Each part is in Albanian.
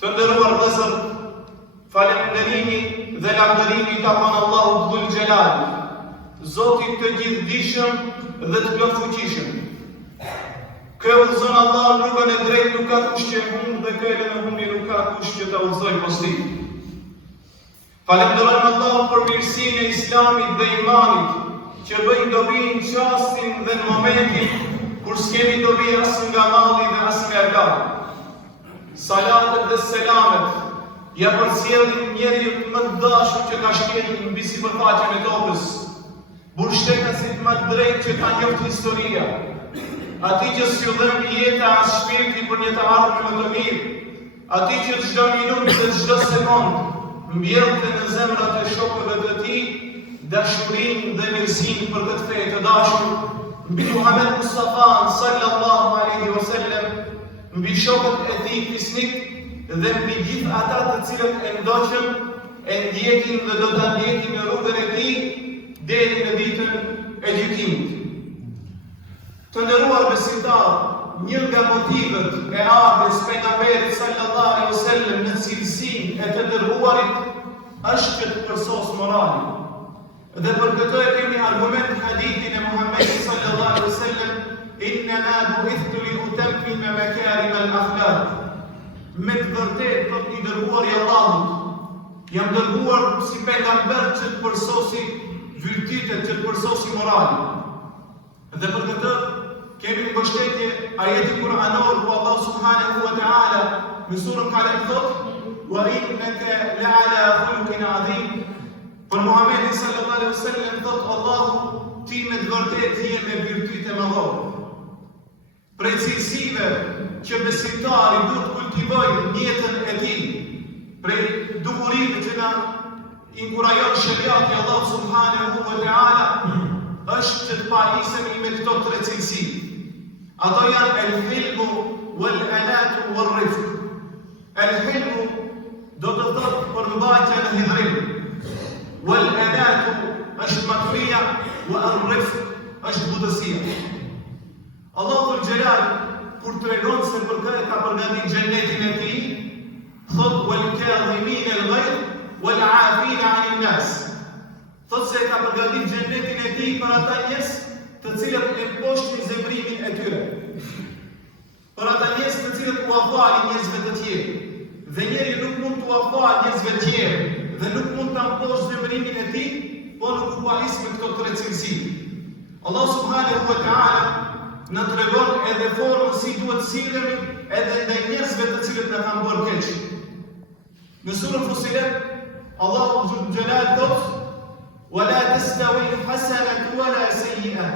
Të nderuar vëllezër, falënderimi dhe lavdërimi ka për Allahut Dhul Gjelal, Zotit të gjithdijshëm dhe të plotfuqishëm. Kë udhëzon Allah në rrugën e drejtë, nuk ka kush që humbë dhe kë në humbi nuk ka kush që ta udhëzojë posti. Falenderojmë Allahun për mirësinë e Islamit dhe imanit, që bëjnë dobi në çastin dhe në momentin kur s'kemi dobi as nga malli dhe as nga larg. Salatet dhe selamet ja përcjellin njeriu më të dashur që ka shkelur mbi sipërfaqen e tokës, mbështetësit më të drejtë që ka njohur historia, atij që sjellën jeta as shpirti për një të ardhmë më të mirë, atij që çdo minutë dhe çdo sekond mbjellte në zemrat e shokëve të tij dashurinë dhe mirësinë për këtë fe të dashur, mbi Muhammed Mustafa sallallahu alaihi wasallam, mbi shokët e tij fisnik dhe mbi gjithë ata të cilët e ndoqën, e ndjekin dhe do ta ndjekin në rrugën e tij deri në ditën e gjykimit. Të nderuar besimtarë, një nga motivet e ardhes pejgamberit sallallahu alaihi wasallam në cilësinë e të dërguarit është që të përsos moralin. Dhe për këtë e kemi argument hadithin e Muhammedit sallallahu alaihi wasallam, innama bu'ithtu li utammima makarim al-akhlaq. Me të vërtetë do të dërguar i Allahut, jam dërguar si pejgamber që të përsosi virtytet, që të përsosi moralin. Dhe për këtë kemi mbështetje ajeti kuranor ku Allah subhanahu wa ta'ala në surën Kalem thotë: "Wa innaka la'ala khuluqin 'azim." Për Muhammedin sallallahu alaihi wasallam thotë Allahu, ti me të vërtetë je me virtyte mëdhore. Prej cilësive që besimtari duhet të kultivojë në jetën e tij, prej dukurive që na inkurajon shariati Allah subhanahu wa ta'ala, është që të pajisemi me këto tre cilësi. Ato janë el-hilmu, wal-anatu, wal-rifq. El-hilmu do të thotë përmbajtja në hidhrim. Wal-anatu është maturia, wal-rifq është budësia. Allahu Dhul Gjelal kur tregon se për kë ka përgatitur xhenetin e tij, thotë wal-kadhimin al-ghayz wal-'afina 'anil nas. Thotë se ka përgatitur xhenetin e tij për ata njerëz të cilët e mposhtin zemrimin e tyre, për ata njerëz të cilët u afalin njerëzve të tjerë. Dhe njeriu nuk mund t'u afal njerëzve të tjerë dhe nuk mund ta mposh zemrimin e tij, po nuk u palis me këto tre cilësi. Allah subhanahu wa ta'ala në tregon edhe formën si duhet sillemi edhe ndaj njerëzve të cilët na kanë bërë keq. Në surën Fusilet, Allahu Dhul Gjelal thotë: "Wala tastawi al-hasanatu wala sayyi'ah."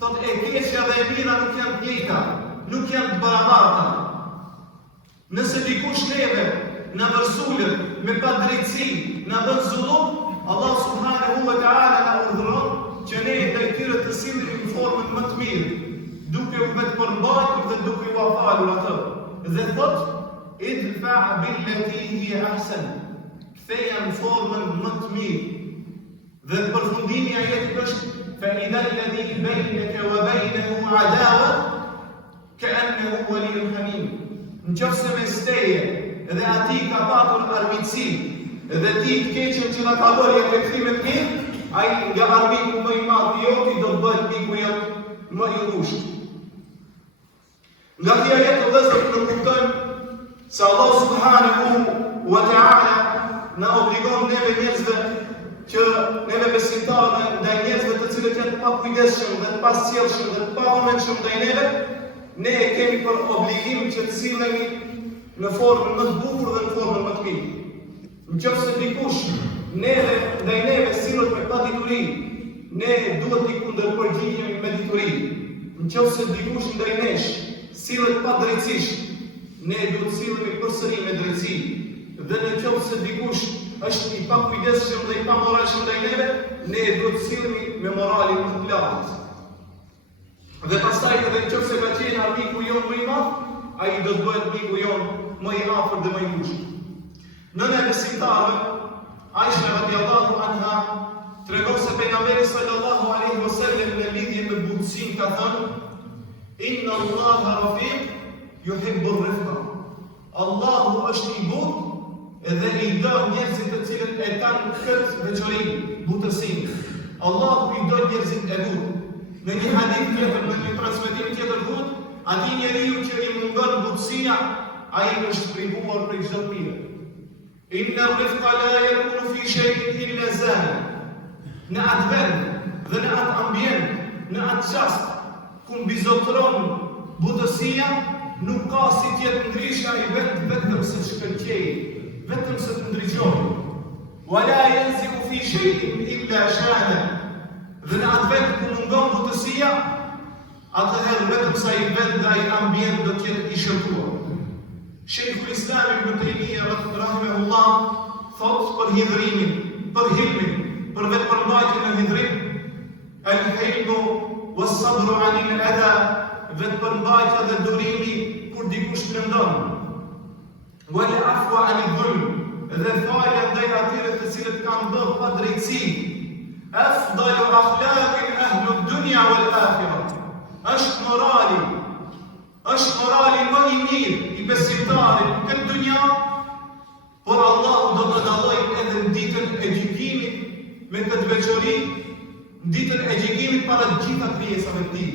Thotë e keqja dhe e mira nuk janë të njëjta, nuk janë të barabarta. Nëse dikush neve na vërsulet me padrejtësi, na bën zullum, Allah subhanahu wa ta'ala na urdhëron që ne ndaj tyre të sillemi në formën më të mirë, duke u vetë përmbajtur dhe duke u afalur atë. Dhe thotë: "Idfa' billati hiya ahsan." Ktheja në formën më të mirë. Dhe përfundimi i ajetit është: "Fa-idha alladhi baynaka wa baynahu 'adawa ka'annahu waliyyun hamim." Nëse mes teje dhe atij ka patur armiqësi, dhe ti të keqen që na ka bërë e kthimit mirë, ai nga armiku më i madh i joti do të bëhet miku jot më i ngushtë. Nga kjo ajet vëllezër ne kuptojmë se Allah subhanahu wa ta'ala na obligon neve njerëzve që neve besimtarë ndaj njerëzve të cilët janë të pakujdesshëm dhe të pasqyrshëm dhe të pavëmendshëm ndaj neve, ne e kemi për obligim që të sillemi në formën më të bukur dhe në formën më të mirë. Nëse dikush ndaj neve sillet me padituri, ne duhet t'i kundërpërgjigjemi me dituri. Nëse dikush ndaj nesh sillet pa drejtësisht, ne duhet sillemi përsëri me drejtësi. Dhe nëse dikush është i pakujdesshëm dhe i pamoralshëm ndaj neve, ne duhet sillemi me moralin më të lartë. Dhe pastaj edhe nëse ka qenë armiku jon më i madh, ai do të bëhet miku jon më i afërt dhe më i ngushtë. Nëna e besimtarëve, Aisha radiallahu anha, tregon se pejgamberi sallallahu alaihi wasallam në lidhje me butësinë ka thënë: "Inna Allaha rafiq yuhibbu ar-rifqa." Allahu është i butë edhe i do njerëzit të cilët e kanë këtë veçori, butësinë. Allahu i do njerëzit e butë. Në një hadith tjetër, në një transmetim tjetër butë, ati njeriu që i mungon butësia, ai është privuar prej çdo mirë. Inna rifqa la yakunu fi shay'in illa zani. Në atë vend dhe në atë ambient, në atë qast, ku mbizotron butësia, nuk ka si tjetë ndrysha i vetëm se shkëlqej, vetëm se të ndryqoj. Wala yanzi'u fi shay'in illa shana. Dhe në atë vend ku mungon butësia, atëherë vetëm sa i vend dhe ai ambient do t'jetë i shëtuar. Sheikhul Islam Ibn Taymiyah rahimahullah thot për hidhrimin, për hilmin, për vetëpërmbajtjen e hidhrim, al-hilmu was-sabru 'anil adha, vetëpërmbajtja dhe durimi kur dikush plëndon. Wal-'afwu 'anil dhulm, dhe falja ndaj atyre të cilët kanë bërë pa drejtësi. Afdalu akhlaqin ahlu dunya wal-akhirah. Është morali më i mirë i besimtarit në këtë dunja, por Allahu do të dallojë edhe në ditën e gjykimit me këtë veçori, në ditën e gjykimit para të gjitha krijesave të tij.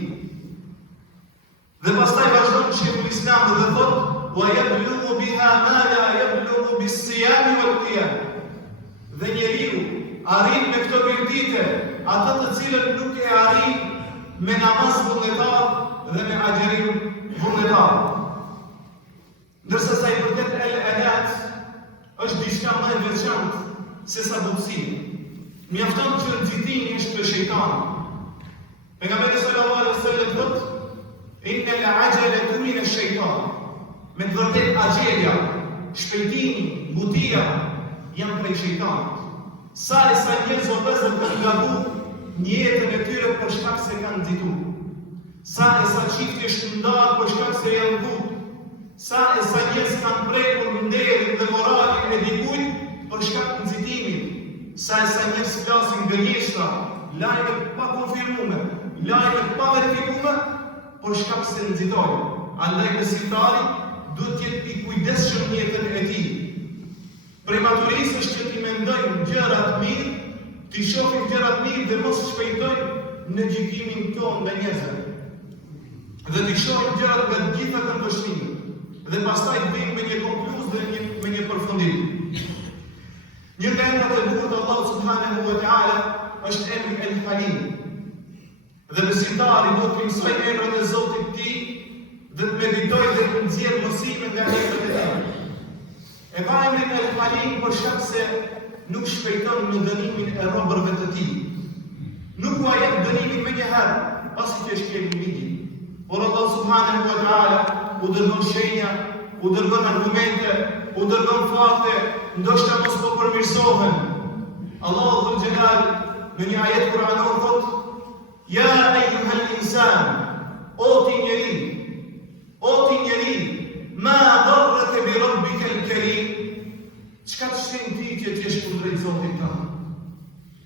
Dhe pastaj vazhdon Sheikhul Islam dhe thotë: "Wa yablughu biha ma la yablughu bis-siyam wal-qiyam." Dhe njeriu arrin me këto virtite ato të cilët nuk e arrin me namaz vullnetar dhe me agjerim vullnetar. Ndërsa sa i përket el-alat, është diçka më e veçantë se sa butësia. Mjafton që nxitimi është për shejtanin. Pejgamberi sallallahu alaihi wasallam thotë: "Inna al-ajalata min ash-shaytan." Me të vërtetë agjelja, shpejtimi, butia janë prej shejtanit. Sa e sa njerëz o vëzën kanë gabu një jetën e tyre për shkak se kanë nxitur. Sa e sa çifte shkëndar për shkak se janë but. Sa e sa njerëz kanë prekur nderin dhe moralin e dikujt për shkak të nxitimit. Sa e sa njerëz flasin gënjeshtra, lajme pa konfirmuar, lajme pa verifikuar për shkak se nxitojnë. Andaj besimtari duhet të jetë i kujdesshëm në jetën e tij. Prematurisë është që t'i mendojnë gjërat mirë, t'i shohin gjërat mirë dhe mos shpejtojnë në gjykimin tonë me njerëzve. Dhe t'i shohin gjërat nga të gjitha këndvështrimet. Dhe pastaj t'vijmë me një konkluzë dhe me një përfundim. Një nga emrat e bukur të Allahut subhanahu wa taala është emri El-Halim. Dhe besimtari do të mësojë emrat e Zotit të tij dhe të meditojë dhe të nxjerrë mësime nga emrat e tij. E ka emrin El-Halim për shkak se nuk shpejton në dënimin e robërve të tij. Nuk u jep dënimin me njëherë, pasi që shkel ligji. Por Allah subhanahu wa taala u dërgon shenja, u dërgon argumente, u dërgon fakte, ndoshta mos po përmirësohen. Allahu dhul jalal në një ajet kuranor thotë: "Ya ayyuhal insan", o ti njeri, ma dharraka bi rabbika al-karim. Çka të shtyn ti që t'jesh kundrejt Zotit tënd?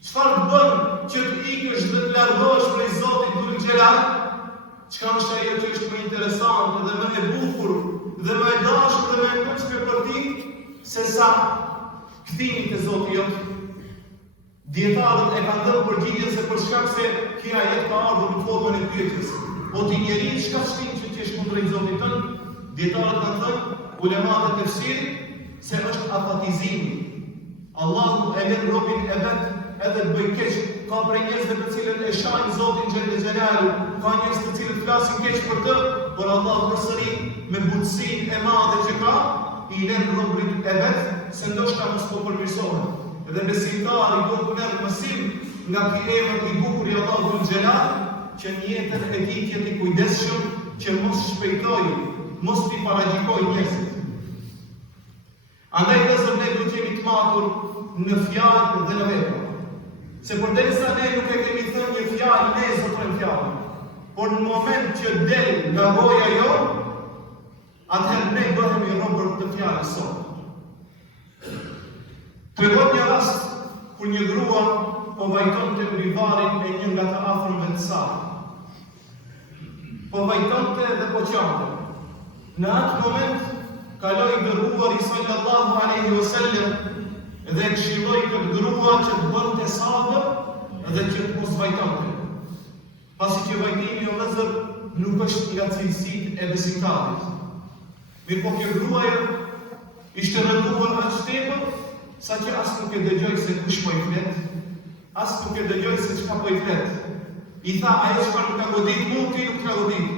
Çfarë të bën që të ikësh dhe të largohesh prej Zotit dhul jalal? Çka është ajo që është më interesante dhe më e bukur dhe më e dashur dhe më e këndshme për ti se sa kthimi te Zoti jot? Dietarët e kanë dhënë përgjigjen se për shkak se kia jetë ka ardhur në formën e pyetjes. O ti njeri, çka shtyn që t'jesh kundrejt Zotit tënd? Dietarët kanë thënë, ulemat e tefsirit, se është apatizimi. Allahu e lën robin e vet edhe të bëjë keq. Ka prej njerëzve të cilët e shajnë Zotin xhel xhelalu, ka njerëz të cilët flasin keq për të, por Allahu përsëri me butësinë e madhe që ka, i lën robin e vet se ndoshta mos po përmirësohet. Dhe besimtari do të merr mësim nga ky emër i bukur i Allahut xhelal, që në jetën e tij të jetë i kujdesshëm që mos shpejtojë, mos t'i paragjikojë njerëzit. Andaj vëzër ne duhet jemi të matur në fjalë dhe në vepra. Se përderisa ne nuk e kemi thënë një fjalë, ne zotrojmë fjalën. Por në moment që del nga goja jo, atëherë ne bëhemi robër të fjalës sot. Tregon një rast kur një grua po vajtonte rivarin e një nga të afërmve të saj. Po vajtonte dhe po qante. Në atë moment kaloi dërguari sallallahu alaihi wasallam dhe këshilloi këtë grua që të bënte sabër dhe që të mos vajtonte. Pasi që vajtimi o vëllezër nuk është nga cilësitë e besimtarit. Mirë po kjo gruaja ishte rënduar aq tepër sa që as nuk e dëgjoi se kush po i flet, as nuk e dëgjoi se çka po i flet. I tha ajo që nuk ka godit mu, ti nuk ka godit.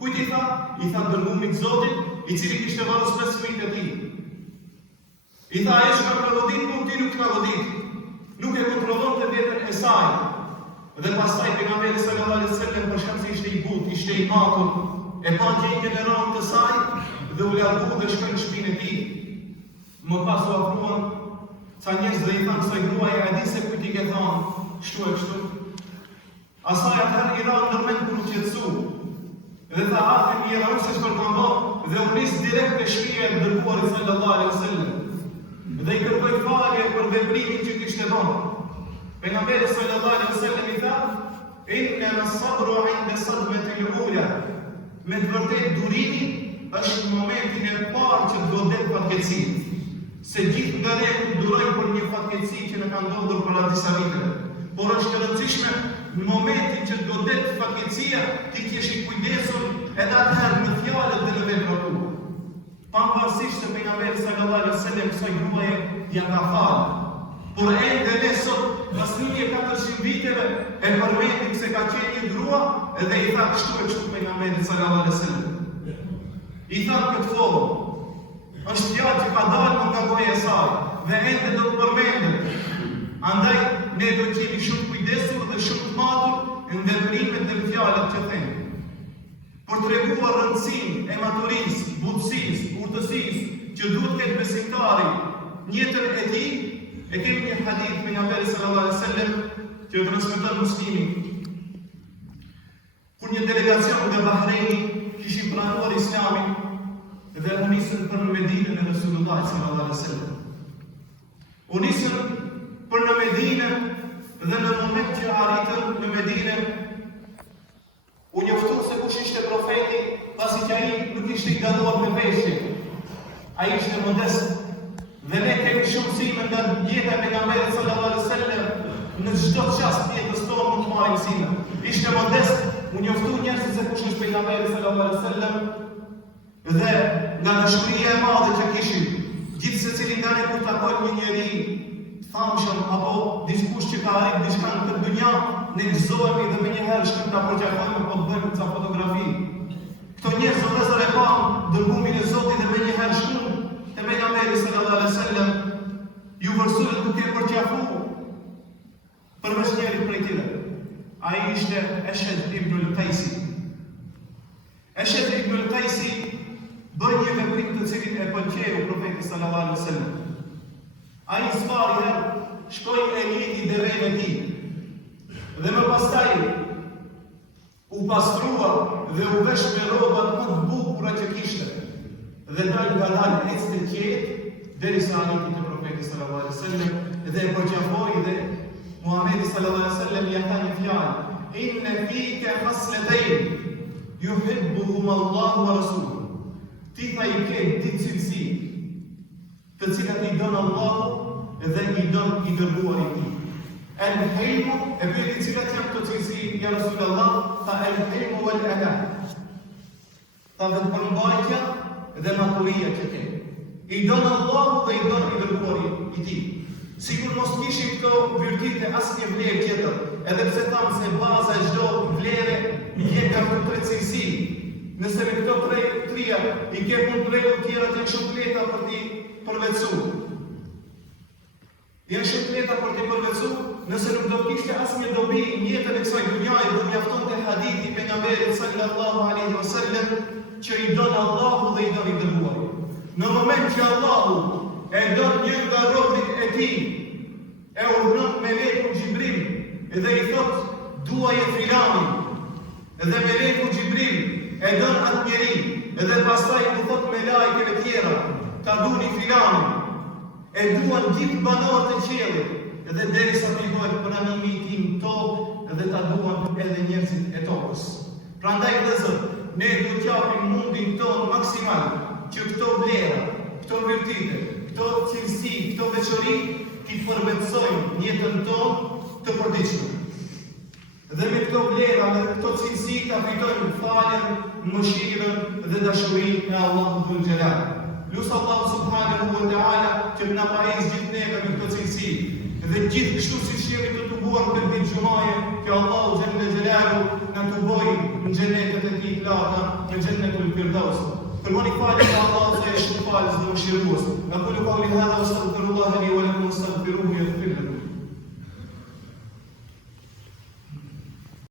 Kujt i tha? I tha dërgumit Zotit, i cili kishte varros 5 fëmijë të tij. I tha ajo që ka godit mu, ti nuk ka godit. Nuk e kontrollonte veten e saj. Dhe pastaj pejgamberi sallallahu alaihi wasallam për shkak se ishte i butë, ishte i matur, e pa gjendjen e rëndë të saj dhe u largu dhe shkoi në shtëpinë e tij. Më pas u afruan ca njerëz dhe i thanë kësaj gruaje, a di se kujt i ke thënë kështu e kështu? Asaj atëherë i ra ndërmend për u qetësu. Dhe tha atë mi era se çfarë kam bërë dhe u nis direkt te shtëpia e dërguarit sallallahu alaihi wasallam. Dhe i kërkoi falje për veprimin që kishte bërë. Pejgamberi sallallahu alaihi wasallam i tha: "Inna as-sabru 'inda sadmati al-ula." Me të vërtetë durimi është momentin e parë që të godet fatkeqësia. Se gjithë nga ne durojmë për një fatkeqësi që në ka ndodhur për disa vite. Por është e rëndësishme në momentin që të godet fatkeqësia, ti t'jesh i kujdesur edhe atëherë në fjalët dhe në veprat tua. Pavarësisht se pejgamberi sallallahu alaihi wasallam kësaj gruaje ja ka falë. Por ende ne sot, pas 1400 viteve, e përmendim se ka qenë një grua edhe i tha kështu e kështu pejgamberi sallallahu alaihi wasallam. I tha këtë formë, është fjalë që ka dalë nga goja e saj dhe ende do të përmendet. Andaj ne do të jemi shumë kujdesur dhe shumë të matur në veprimet dhe fjalët që themi. Për të treguar rëndësinë e maturisë, butësisë, urtësisë që duhet të ketë besimtari në jetën e tij, e kemi një hadith pejgamberit sallallahu alaihi wasallam që e transmeton Muslimi. Kur një delegacion nga Bahrejni kishin pranuar Islamin dhe u nisën për në Medinën e Resulullah sallallahu alaihi wasallam. U nisën për në Medinë dhe në moment që arritën në Medinë u njoftu se kush ishte profeti, pasi që ai nuk ishte i dalluar me veshje. Ai ishte modest. Dhe ne kemi shumë sime nga jeta e pejgamberit sallallahu alaihi wasallam në çdo çast të jetës tonë mund të marrim sime. Ishte modest, u njoftu njerëzit se kush është pejgamberi sallallahu alaihi wasallam dhe nga dashuria e madhe që kishin, gjithë secili nga ne kur takojnë një njeri të famshëm apo dikush që ka arritur diçka në këtë dynja, ne gëzohemi dhe menjëherë shkojmë ta përqafojmë apo të bëjmë ca fotografi. Këto njerëz vëllezër e pan dërgumin e Zotit dhe menjëherë shkojnë te pejgamberi sallallahu alaihi wasallam ju vërsulën duke e përqafuar përveç njerit prej tyre. Ai ishte Eshed ibn al-Qaisi. Eshed ibn al-Qaisi bën një veprim të cilin e pëlqeu profetit sallallahu alaihi wasallam. Ai sfari herë shkoi e njëti deren e tij. Dhe më pastaj u pastrua dhe u vesh me rrobat më të bukura që kishte. Dhe dal nga dalë ecte qetë derisa arriti te profeti sallallahu alaihi wasallam dhe e përqafoi dhe Muhamedi sallallahu alaihi wasallam ja tha një fjalë: "Inna fika khaslatayn yuhibbuhum Allahu wa rasuluhu." Ti tha i ke di cilësi të cilat i don Allahu dhe i don i dërguari i tij. El-hilmu, e pyeti cilat janë këto cilësi, ja Rasulullah, tha el-hilmu wal-ana. Tha vetë përmbajtja dhe maturia që ke. I donë Allahu dhe i donë i dërguari i tij. Sigur mos kishin këto virtyte asnjë vlerë tjetër, edhe pse thamë se baza e çdo vlere vjen nga këto tre cilësi. Nëse me këto trija i ke mund të tjera të shumë leta për t'i përvetësuar. Janë shumë leta për t'i përvetësuar, nëse nuk do të kishte asnjë dobi në jetën e kësaj dhunjaje, do mjaftonte hadithi pejgamberit sallallahu alaihi wasallam që i donë Allahu dhe i donë i dërguari. Në moment që Allahu e donë një nga robrit e tij, e urdhëron melekun Xhibril dhe i thot duaje filanin, dhe melekun Xhibril e donë atë njeri, edhe pastaj i thot me lajkeve tjera, ta duni filanin, e duan gjithë banorët e qiellit, edhe derisa të bëhet pranimi i tij në tokë, edhe ta duan edhe njerëzit e tokës. Prandaj vëllezër, ne do të japim mundin tonë maksimal që këto vlera, këto virtyte, këto cilësi, këto veçori t'i përvetsojnë jetën tonë të përditshme. Dhe me këto vlera, me këto cilësi ta fitojnë faljen, mëshirën dhe dashurinë e Allahut Dhul Jalal. Lusë Allahu subhanahu wa ta'ala që na pajisë gjithë neve me këto cilësi. Dhe gjithë kështu si jemi të tubuar për ditë xumaje, që Allahu Gjelle Gjelalu na tuboj në xhenetet e tij plata, në xhenetul Firdaus. Kërkoni falje nga Allahu se është shumë falës dhe mëshirues. Aqulu qawli hadha wastaghfirullaha li wa lakum wastaghfiruhu